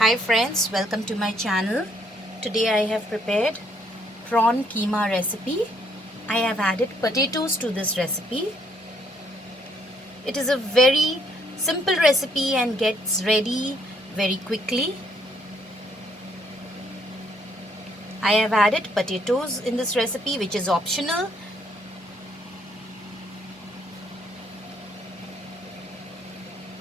Hi friends, welcome to my channel. Today I have prepared prawn keema recipe. I have added potatoes to this recipe. It is a very simple recipe and gets ready very quickly. I have added potatoes in this recipe, which is optional.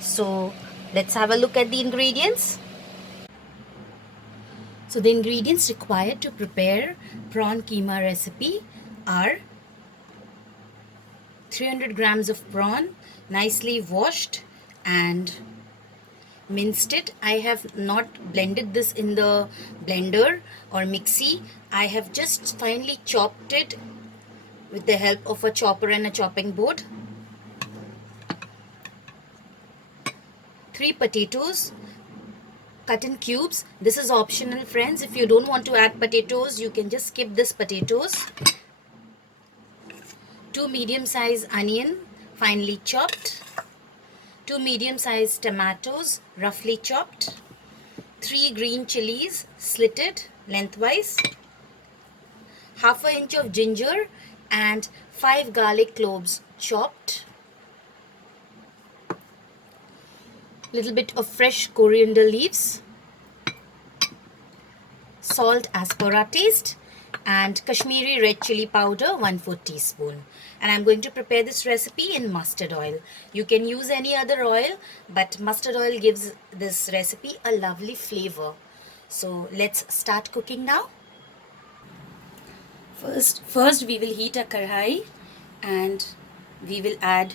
So let's have a look at the ingredients. So the ingredients required to prepare prawn keema recipe are 300 grams of prawn, nicely washed and minced it. I have not blended this in the blender or mixie. I have just finely chopped it with the help of a chopper and a chopping board. 3 potatoes cut in cubes. This is optional, friends. If you don't want to add potatoes, you can just skip this potatoes. 2 medium-sized onion, finely chopped. 2 medium-sized tomatoes, roughly chopped. 3 green chilies, slitted lengthwise. Half an inch of ginger and 5 garlic cloves, chopped. Little bit of fresh coriander leaves. Salt as per our taste, and Kashmiri red chili powder 1/4 teaspoon. And I'm going to prepare this recipe in mustard oil. You can use any other oil, but mustard oil gives this recipe a lovely flavor. So let's start cooking now. First we will heat a karhai and we will add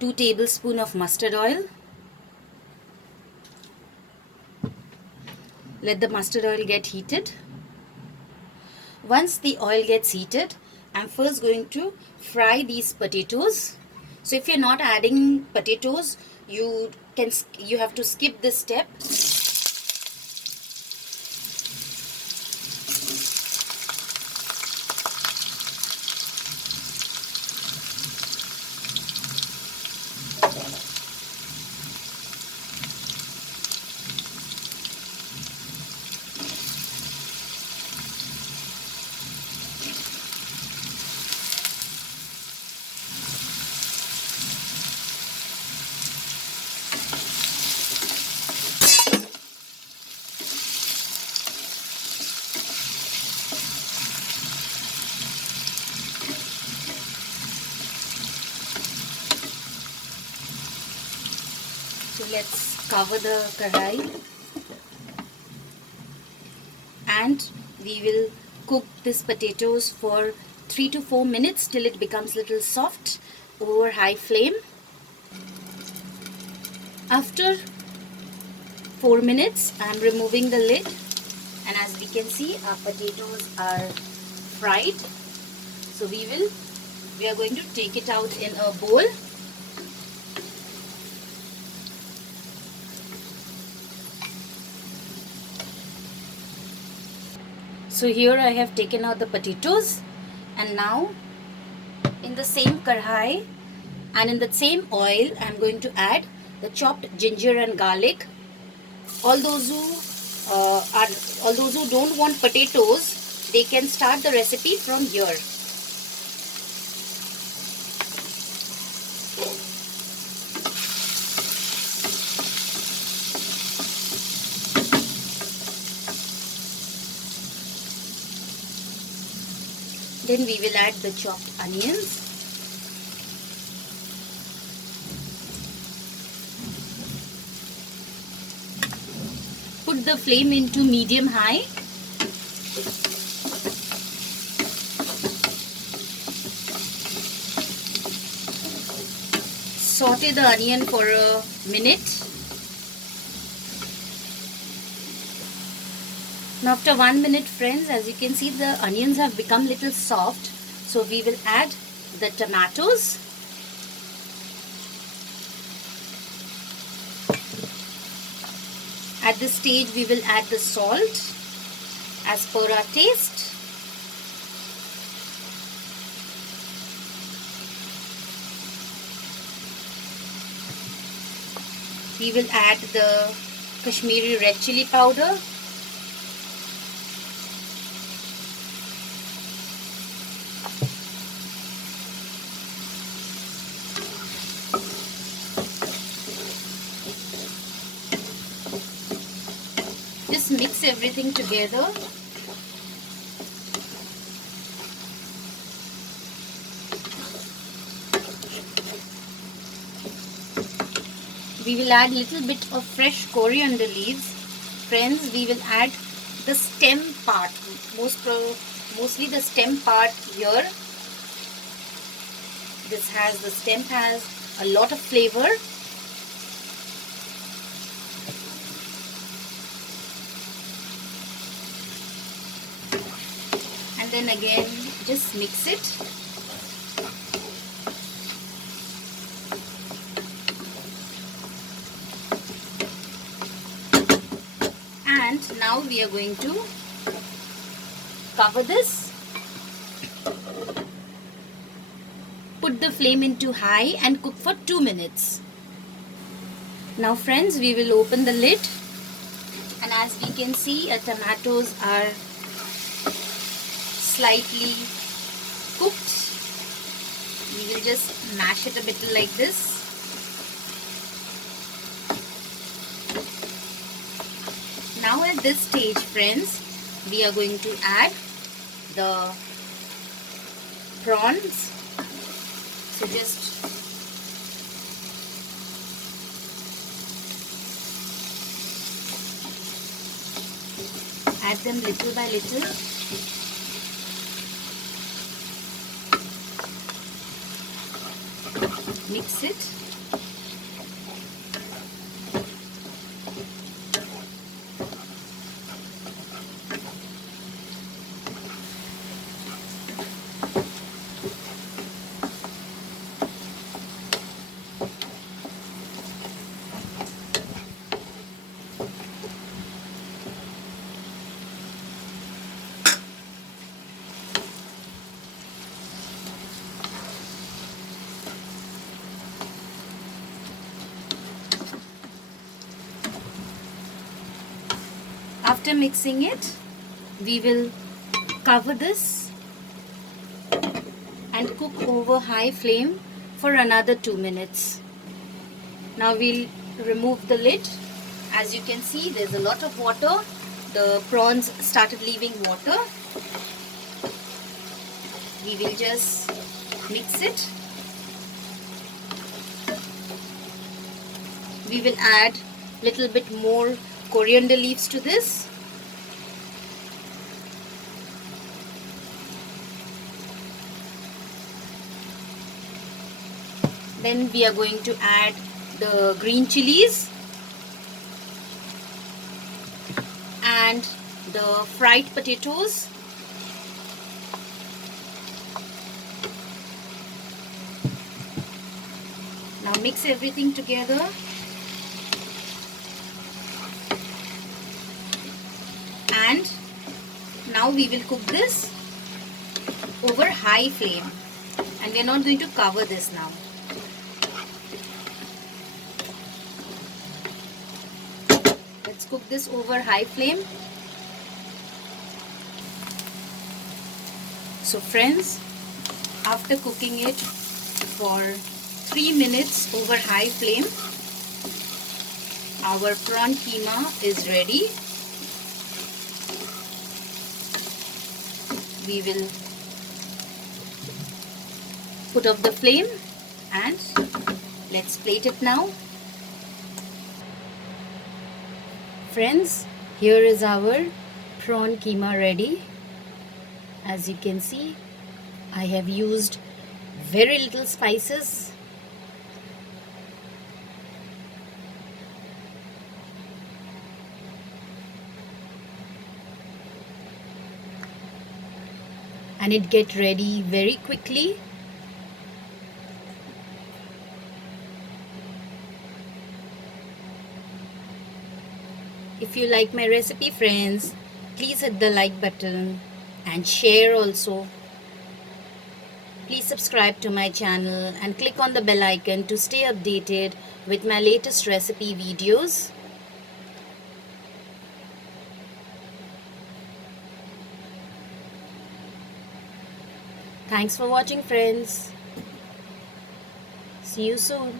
2 tablespoons of mustard oil. Let the mustard oil get heated. Once the oil gets heated, I'm first going to fry these potatoes. So if you're not adding potatoes, you have to skip this step. So let's cover the karai and we will cook these potatoes for 3 to 4 minutes till it becomes little soft over high flame. After 4 minutes, I am removing the lid, and as we can see, our potatoes are fried. So we are going to take it out in a bowl. So here I have taken out the potatoes, and now in the same karhai and in the same oil I am going to add the chopped ginger and garlic. All those who don't want potatoes, they can start the recipe from here. Then we will add the chopped onions. Put the flame into medium high. Saute the onion for a minute. Now after 1 minute, friends, as you can see, the onions have become little soft. So we will add the tomatoes. At this stage, we will add the salt as per our taste. We will add the Kashmiri red chili powder, just mix everything together. We will add little bit of fresh coriander leaves. Friends, we will add the stem part, mostly the stem part here. The stem has a lot of flavor. And then again, just mix it. And now we are going to cover this. Put the flame into high and cook for 2 minutes. Now friends, we will open the lid, and as we can see, our tomatoes are slightly cooked. We will just mash it a bit like this. Now at this stage, friends, we are going to add the prawns. So just add them little by little. Mix it. After mixing it, we will cover this and cook over high flame for another 2 minutes. Now we'll remove the lid. As you can see, there's a lot of water. The prawns started leaving water. We will just mix it. We will add little bit more coriander leaves to this. Then we are going to add the green chilies and the fried potatoes. Now mix everything together. And now we will cook this over high flame, and we are not going to cover this now. Let's cook this over high flame. So friends, after cooking it for 3 minutes over high flame, our prawn keema is ready. We will put off the flame and let's plate it now. Friends, here is our prawn keema ready. As you can see, I have used very little spices. And it get ready very quickly. If you like my recipe, friends, please hit the like button and share also. Please subscribe to my channel and click on the bell icon to stay updated with my latest recipe videos. Thanks for watching, friends. See you soon.